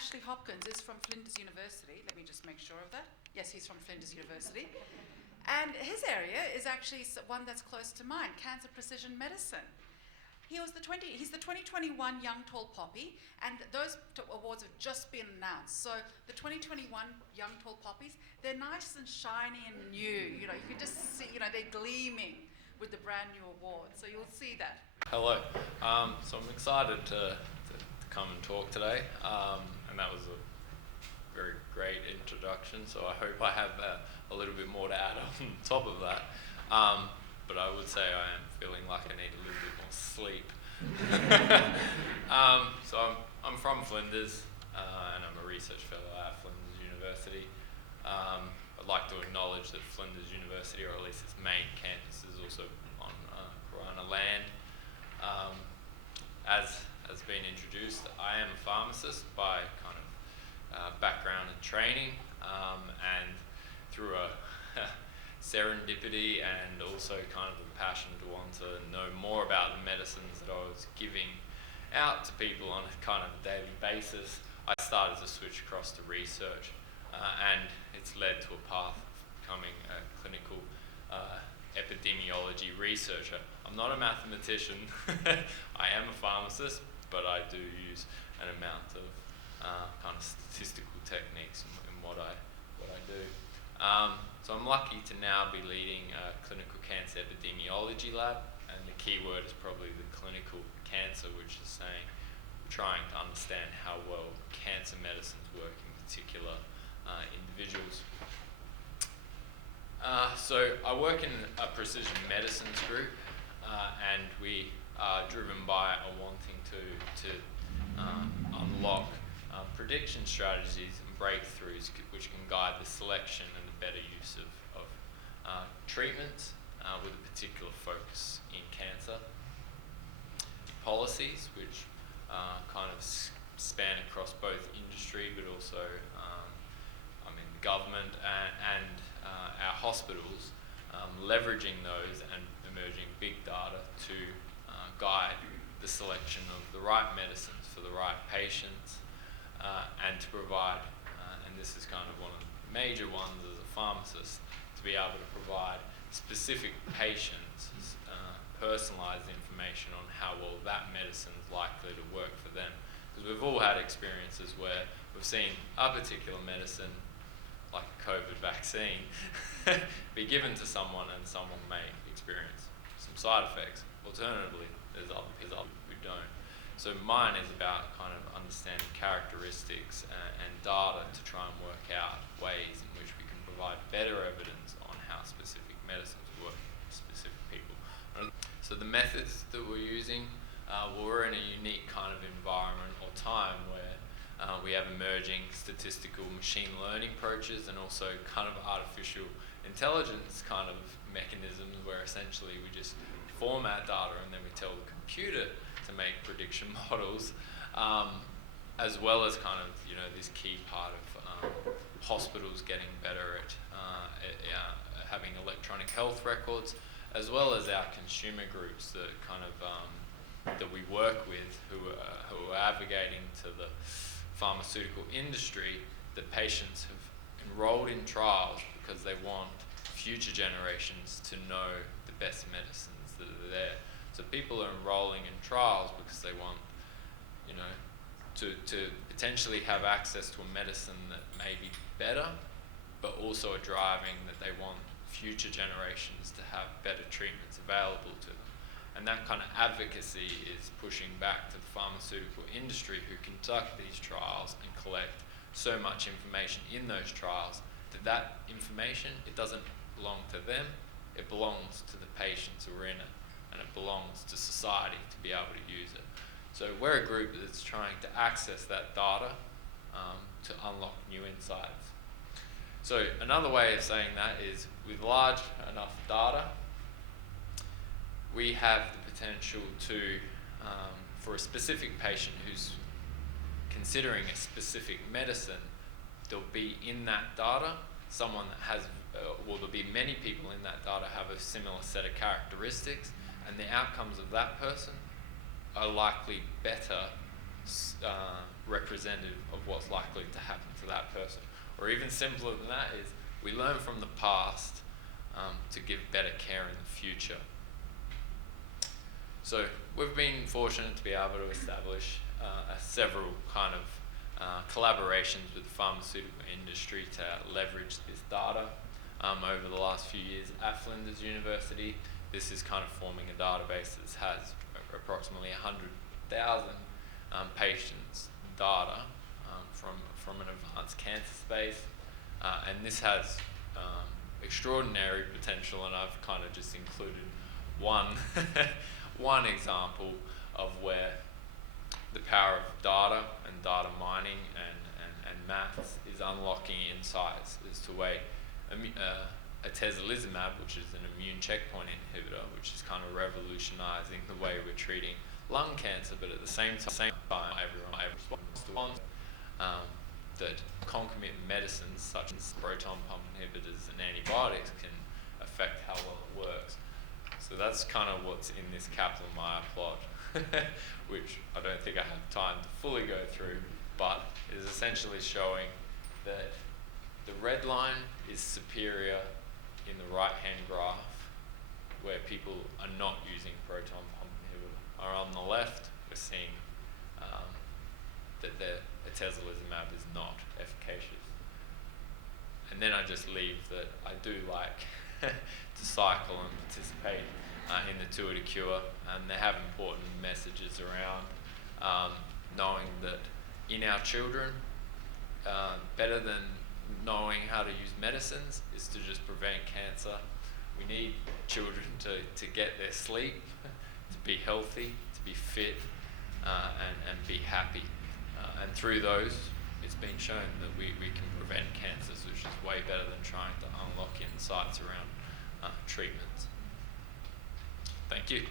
Ashley Hopkins is from Flinders University. Let me just make sure of that. Yes, he's from Flinders University. And his area is actually one that's close to mine, cancer precision medicine. He's the 2021 Young Tall Poppy, and those awards have just been announced. So the 2021 Young Tall Poppies, they're nice and shiny and new. You can just see, they're gleaming with the brand new award. So you'll see that. Hello. So I'm excited to come and talk today, and that was a very great introduction. So I hope I have a little bit more to add on top of that. But I would say I am feeling like I need a little bit more sleep. So I'm from Flinders, and I'm a research fellow at Flinders University. I'd like to acknowledge that Flinders University, or at least its main campus, is also on Corona land. As has been introduced, I am a pharmacist by kind of background and training, and through a serendipity and also kind of a passion to want to know more about the medicines that I was giving out to people on a kind of daily basis, I started to switch across to research, and it's led to a path of becoming a clinical epidemiology researcher. I'm not a mathematician. I am a pharmacist, but I do use an amount of kind of statistical techniques in what I do. So I'm lucky to now be leading a clinical cancer epidemiology lab, and the key word is probably the clinical cancer, which is saying we're trying to understand how well cancer medicines work in particular individuals. So I work in a precision medicines group, and we are driven by a wanting to unlock prediction strategies and breakthroughs which can guide the selection and the better use of treatments with a particular focus in cancer. Policies which kind of span across both industry but also the government and our hospitals, leveraging those and emerging big data to guide the selection of the right medicines for the right patients, and to provide, and this is kind of one of the major ones as a pharmacist, to be able to provide specific patients personalized information on how well that medicine is likely to work for them. Because we've all had experiences where we've seen a particular medicine, like a COVID vaccine, be given to someone and someone may experience some side effects. Alternatively, there's other people who don't. So mine is about kind of understanding characteristics and data to try and work out ways in which we can provide better evidence on how specific medicines work for specific people. So the methods that we're using, we're in a unique kind of environment or time where we have emerging statistical machine learning approaches and also kind of artificial intelligence kind of mechanisms where essentially we just format data and then we tell the computer to make prediction models, as well as kind of this key part of hospitals getting better at having electronic health records, as well as our consumer groups that kind of that we work with who are advocating to the pharmaceutical industry that patients have enrolled in trials because they want future generations to know the best medicines that are there. So people are enrolling in trials because they want, to potentially have access to a medicine that may be better, but also are driving that they want future generations to have better treatments available to them. And that kind of advocacy is pushing back to the pharmaceutical industry who conduct these trials and collect so much information in those trials that information, it doesn't belong to them, it belongs to the patients who are in it, and it belongs to society to be able to use it. So we're a group that's trying to access that data to unlock new insights. So another way of saying that is with large enough data, we have the potential to, for a specific patient who's considering a specific medicine, there'll be in that data someone that has, there'll be many people in that data have a similar set of characteristics, and the outcomes of that person are likely better representative of what's likely to happen to that person. Or even simpler than that is we learn from the past to give better care in the future. So we've been fortunate to be able to establish several kind of collaborations with the pharmaceutical industry to leverage this data over the last few years at Flinders University. This is kind of forming a database that has approximately 100,000 patients' data from an advanced cancer space, and this has extraordinary potential, and I've kind of just included one one example of where the power of data and data mining and maths is unlocking insights as to way atezolizumab, which is an immune checkpoint inhibitor, which is kind of revolutionizing the way we're treating lung cancer, but at the same time everyone responds that concomitant medicines such as proton pump inhibitors and antibiotics can affect how well it works. So that's kind of what's in this Kaplan-Meier plot, which I don't think I have time to fully go through, but it is essentially showing that the red line is superior in the right-hand graph, where people are not using proton pump inhibitor. Or on the left, we're seeing that the atezolizumab is not efficacious. And then I just leave that I do like to cycle and participate in the Tour de Cure, and they have important messages around knowing that in our children, better than knowing how to use medicines is to just prevent cancer. We need children to get their sleep, to be healthy, to be fit, and be happy. And through those, it's been shown that we can prevent cancers, which is way better than trying to unlock insights around treatments. Thank you.